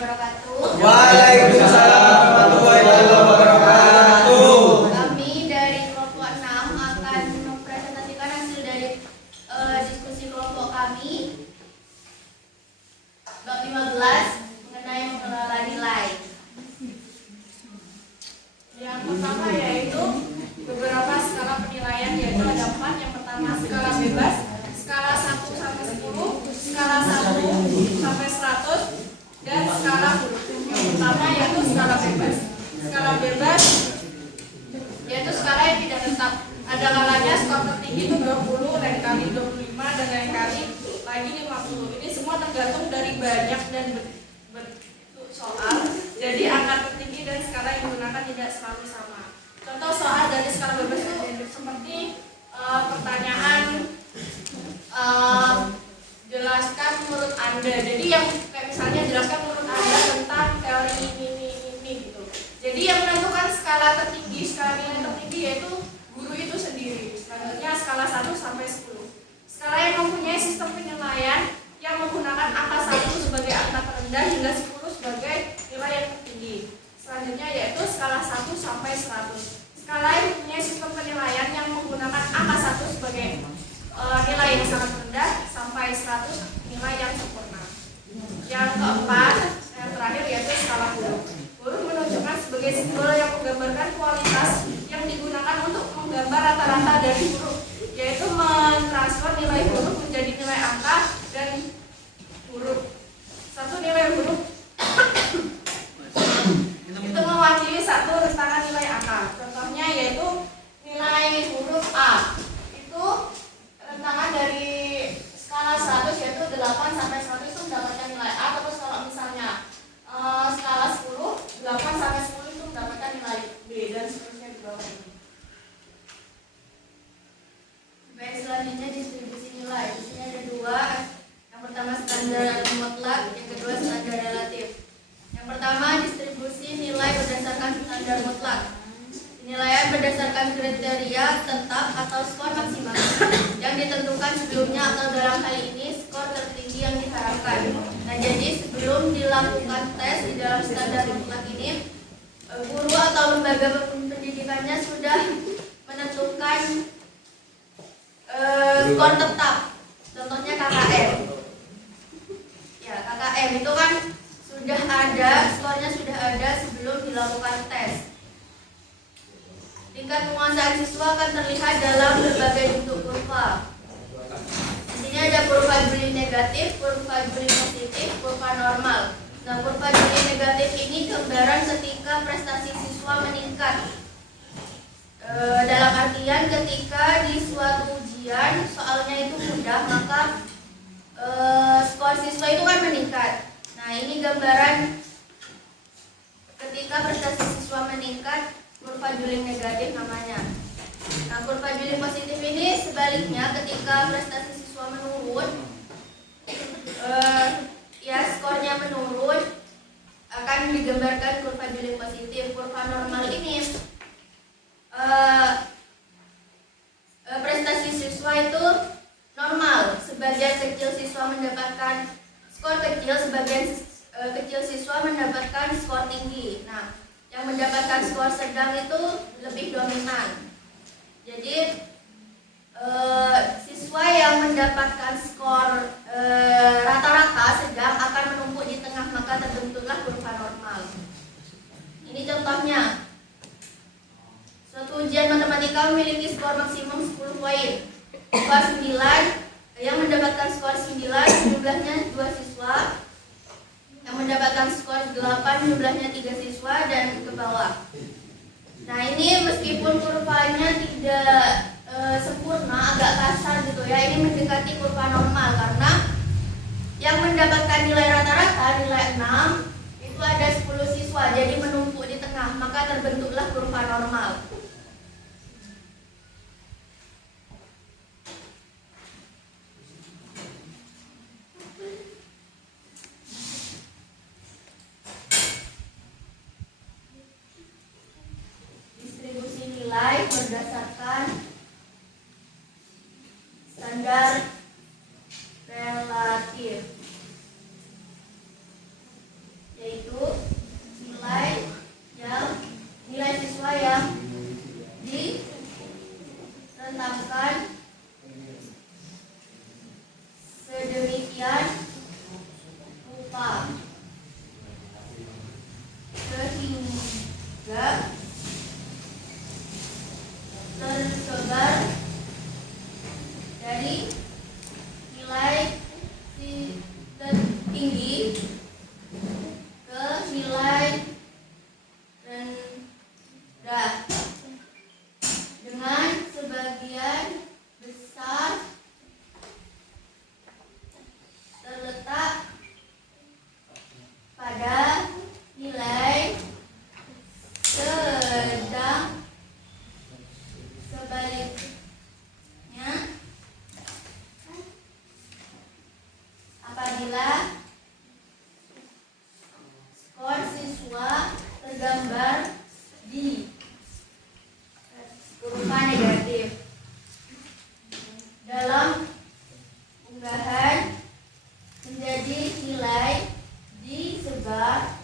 wabarakatuh. Waalaikumsalam warahmatullahi wabarakatuh. Kami dari kelompok 6 akan mempresentasikan hasil dari diskusi kelompok kami bab 15 mengenai mengelola nilai. Yang pertama yaitu beberapa skala penilaian, yaitu ada 4. Yang pertama skala bebas, skala 1 sampai 10, skala 1 sampai 100, dan skala huruf. Yang pertama yaitu skala bebas. Skala bebas yaitu skala yang tidak tetap. Ada kalanya skor tertinggi itu 20, lain kali 25, dan lain kali lagi 50. Ini semua tergantung dari banyak dan bentuk soal. Jadi angka tertinggi dan skala yang digunakan tidak selalu sama. Contoh soal dari skala bebas itu seperti pertanyaan jelaskan menurut Anda. Jadi yang kayak misalnya jelaskan menurut Anda tentang teori ini gitu. Jadi yang menentukan skala tertinggi, skala nilai tertinggi yaitu guru itu sendiri. Selanjutnya skala 1 sampai 10. Skala yang mempunyai sistem penilaian yang menggunakan angka 1 sebagai angka terendah hingga 10 sebagai nilai yang tertinggi. Selanjutnya yaitu skala 1 sampai 100. Skala yang mempunyai sistem penilaian yang menggunakan angka 1 sebagai nilai yang sangat rendah sampai 100 nilai yang sempurna. Yang keempat, yang terakhir yaitu skala huruf. Huruf menunjukkan sebagai simbol yang menggambarkan kualitas yang digunakan untuk menggambar rata-rata dari huruf, yaitu mentransfer nilai huruf menjadi nilai angka dan huruf. Satu nilai huruf itu mewakili satu rentakan nilai angka. Contohnya yaitu nilai huruf A. Itu rentangan dari skala 100 yaitu 8 sampai 100 itu mendapatkan nilai A. Terus kalau misalnya skala 10, 8 sampai 10 itu mendapatkan nilai B, dan seterusnya di bawah ini. Baik, selanjutnya distribusi nilai. Di sini ada 2. Yang pertama standar mutlak, yang kedua standar relatif. Yang pertama distribusi nilai berdasarkan standar mutlak. Penilaian berdasarkan kriteria tetap atau skor maksimal yang ditentukan sebelumnya, atau dalam hal ini skor tertinggi yang diharapkan. Nah, jadi sebelum dilakukan tes di dalam standar mutlak ini, guru atau lembaga pendidikannya sudah menentukan skor tetap. Contohnya KKM. Ya, KKM itu kan sudah ada, skornya sudah ada sebelum dilakukan tes. Tingkat penguasaan siswa akan terlihat dalam berbagai bentuk kurva. Di sini ada kurva Gini negatif, kurva Gini positif, kurva normal. Nah, kurva Gini negatif ini gambaran ketika prestasi siswa meningkat. Dalam artian ketika di suatu ujian soalnya itu mudah, maka skor siswa itu kan meningkat. Nah, ini gambaran ketika prestasi siswa meningkat, kurva Gini negatif namanya. Nah, kurva Gini positif ini sebaliknya ketika prestasi siswa menurun, ya skornya menurun, akan digambarkan kurva Gini positif. Kurva normal ini prestasi siswa itu normal, sebagian kecil siswa mendapatkan skor kecil, sebagian kecil siswa mendapatkan skor tinggi. Nah, yang mendapatkan skor sedang itu lebih dominan. Jadi siswa yang mendapatkan skor rata-rata sedang akan menumpuk di tengah, maka terbentuklah kurva normal. Ini contohnya. Suatu ujian matematika memiliki skor maksimum 10 poin. Skor 9, yang mendapatkan skor 9 jumlahnya 2 siswa. Yang mendapatkan skor 8 jumlahnya 3 siswa, dan ke bawah. Nah, ini meskipun kurvanya tidak sempurna, agak kasar gitu ya. Ini mendekati kurva normal karena yang mendapatkan nilai rata-rata nilai 6 itu ada 10 siswa, jadi menumpuk di tengah, maka terbentuklah kurva normal. Nilai berdasarkan standar relatif. yaitu nilai siswa yang direntangkan sedemikian rupa sehingga tersebar dari nilai tertinggi ke nilai rendah dengan sebagian besar terletak pada nilai sedang. Sebaliknya, apabila skor siswa tergambar di kurva negatif dalam unggahan menjadi nilai disebar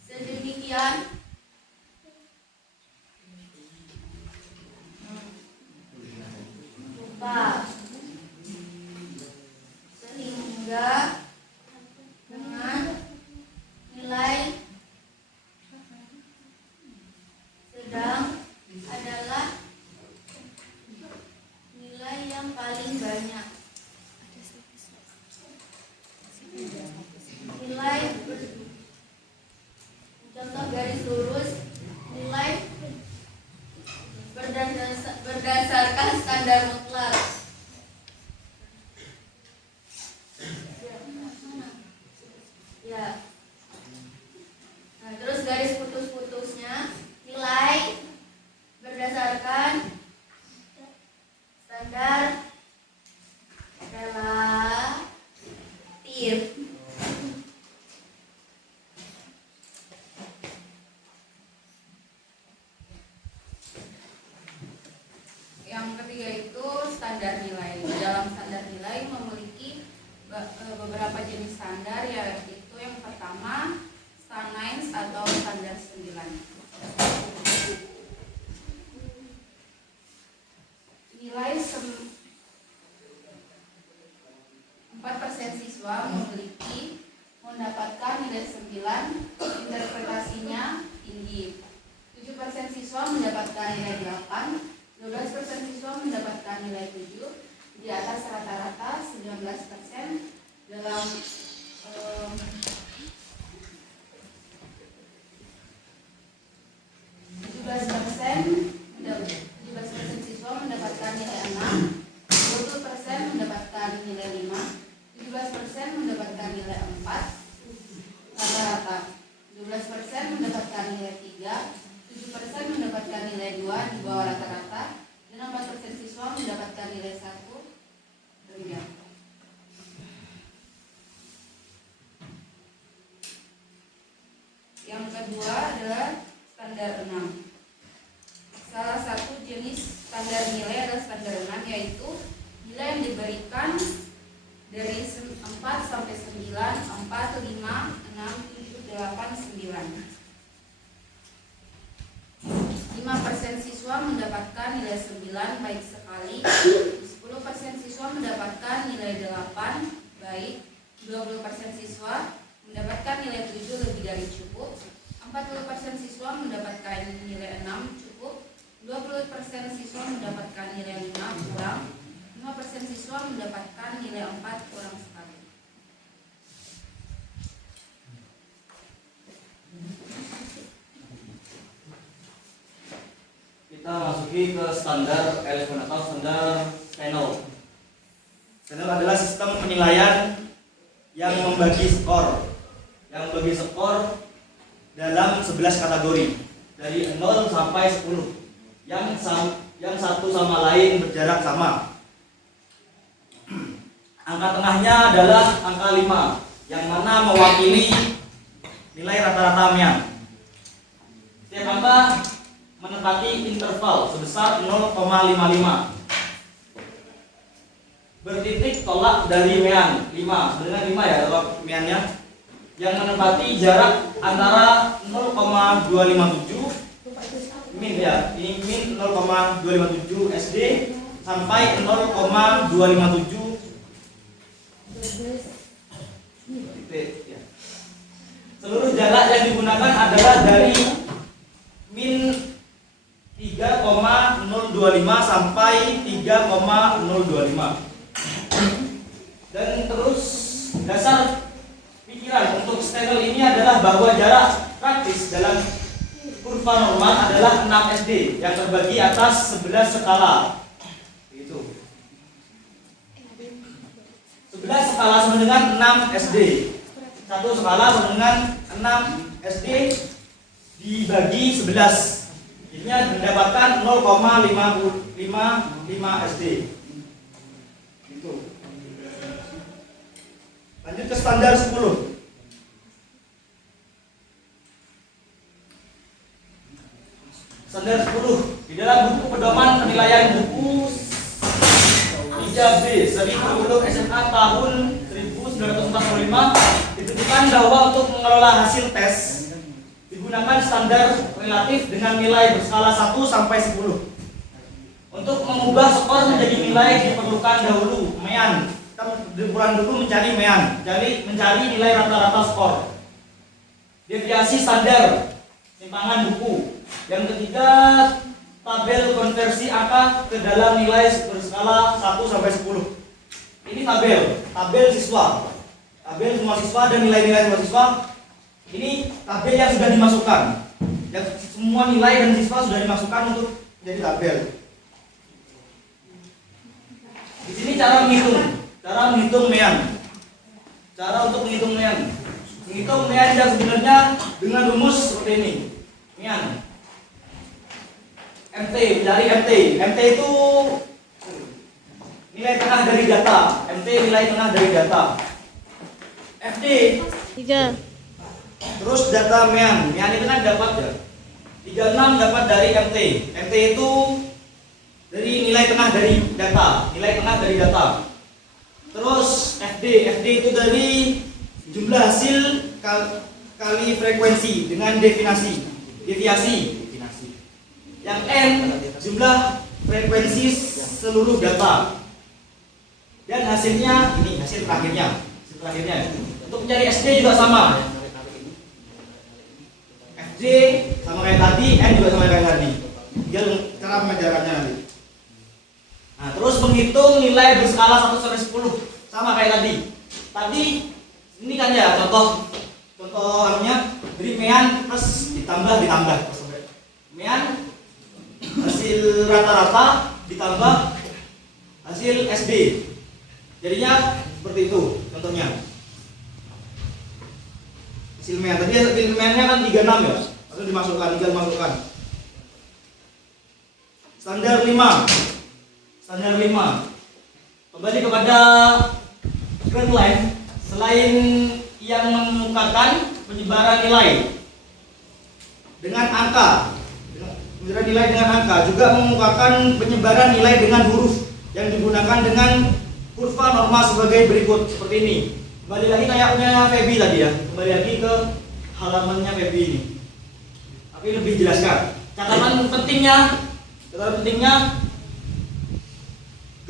sedemikian rupa sehingga dengan nilai sedang adalah nilai yang paling banyak. Nilai contoh garis lurus, nilai berdasarkan standar mutlak. Ya. Nah, terus garis putus-putusnya nilai berdasarkan standar relatif. Yang ketiga itu standar nilai. Dalam standar nilai memiliki beberapa jenis standar, yaitu yang pertama Stannines atau standar 9. Nilai 4% siswa mendapatkan nilai 9, interpretasinya tinggi. 7% siswa mendapatkan nilai 8, 12% siswa mendapatkan nilai 7, di atas rata-rata 19% dalam 17% siswa mendapatkan nilai 6, 20% mendapatkan nilai 5, 17% mendapatkan nilai 4 rata-rata, 12% mendapatkan nilai 3, 7% mendapatkan nilai 2 di bawah rata-rata, dan 4% siswa mendapatkan nilai 1 rendah. Yang kedua adalah standar 6. Salah satu jenis standar nilai adalah standar 6, yaitu nilai yang diberikan dari 4 sampai 9, 4, 5, 6, 7, 8, 9. 5% siswa mendapatkan nilai 9 baik sekali, 10% siswa mendapatkan nilai 8 baik, 20% siswa mendapatkan nilai 7 lebih dari cukup, 40% siswa mendapatkan nilai 6 cukup, 20% siswa mendapatkan nilai 5 kurang, 5% siswa mendapatkan nilai 4 kurang sekali. Kita masuki ke standar 11 atau standar Snell. Snell adalah sistem penilaian yang membagi skor dalam 11 kategori dari 0 sampai 10 yang satu sama lain berjarak sama. Angka tengahnya adalah angka 5 yang mana mewakili nilai rata-ratanya. Setiap angka menempati interval sebesar 0,55. Bertitik tolak dari mean 5, sebenarnya 5 ya tolak meannya, yang menempati jarak antara 0,257 min ya, ini min 0,257 SD sampai 0,257 titik ya. Seluruh jarak yang digunakan adalah dari min 3,025 sampai 3,025. Dan terus dasar pikiran untuk Stengel ini adalah bahwa jarak praktis dalam kurva normal adalah 6 SD yang terbagi atas 11 skala. Begitu. 11 skala sama dengan 6 SD. Satu skala sama dengan 6 SD dibagi 11. Jadinya mendapatkan 0,555 SD. Gitu. Lanjut ke standar 10. Standar 10 di dalam buku pedoman penilaian buku 3B seri kurikulum SMA tahun 1945 ditentukan bahwa untuk mengelola hasil tes digunakan standar relatif dengan nilai berskala 1 sampai 10. Untuk mengubah skor menjadi nilai diperlukan dahulu mean. Kita pulang dulu mencari mean, mencari nilai rata-rata skor. Deviasi standar simpangan buku. Yang ketiga, tabel konversi angka ke dalam nilai berskala 1 sampai 10. Ini tabel siswa. Tabel semua siswa dan nilai-nilai semua siswa. Ini tabel yang sudah dimasukkan. Yang semua nilai dan siswa sudah dimasukkan untuk jadi tabel. Di sini cara menghitung mean. Cara untuk menghitung mean. Menghitung mean yang sebenarnya dengan rumus seperti ini. Mean. MT, mencari MT. MT itu nilai tengah dari data. MT nilai tengah dari data. FD 3. terus data mean. Mean itu kan dapat ya. 36 dapat dari MT. MT itu dari nilai tengah dari data. Nilai tengah dari data. Terus FD itu dari jumlah hasil kali frekuensi dengan deviasi. Yang N jumlah frekuensi seluruh data. Dan hasilnya ini hasil terakhirnya. Untuk mencari SD juga sama. FD sama kayak tadi, N juga sama kayak tadi. Tinggal cara pengajarannya nanti. Nah, terus menghitung nilai berskala 1 sampai 10 sama kayak tadi. Tadi ini kan ya contohnya dari mean plus ditambah. Mean hasil rata-rata ditambah hasil SD. Jadinya seperti itu contohnya. Hasil mean tadi hasil meannya kan 36 ya. Lalu tinggal dimasukkan. Standar 5. Kembali kepada Grand Line, selain yang mengemukakan penyebaran nilai dengan angka, juga mengemukakan penyebaran nilai dengan huruf yang digunakan dengan kurva normal sebagai berikut seperti ini. Kembali lagi kayak punya Feby tadi ya. Kembali lagi ke halamannya Feby ini. Tapi lebih jelaskan. Catatan pentingnya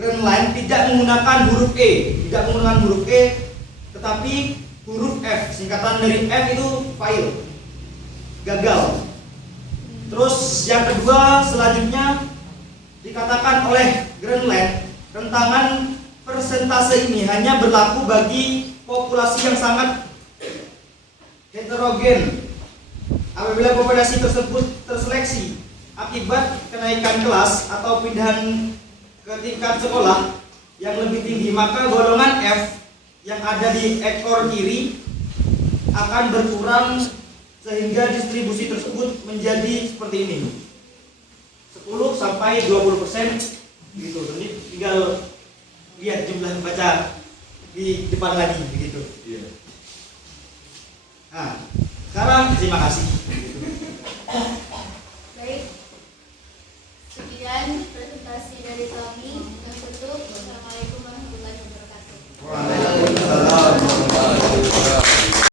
Grand Line tidak menggunakan huruf E, tetapi huruf F. Singkatan dari F itu fail, gagal. Terus yang kedua selanjutnya dikatakan oleh Grand Line, rentangan persentase ini hanya berlaku bagi populasi yang sangat heterogen. Apabila populasi tersebut terseleksi akibat kenaikan kelas atau pindahan ke tingkat sekolah yang lebih tinggi, maka golongan F yang ada di ekor kiri akan berkurang sehingga distribusi tersebut menjadi seperti ini, 10 sampai 20% gitu. Jadi tinggal lihat jumlah baca di depan lagi begitu. Nah, sekarang terima kasih. Baik, Sekian presentasi dari kami. Yang tutup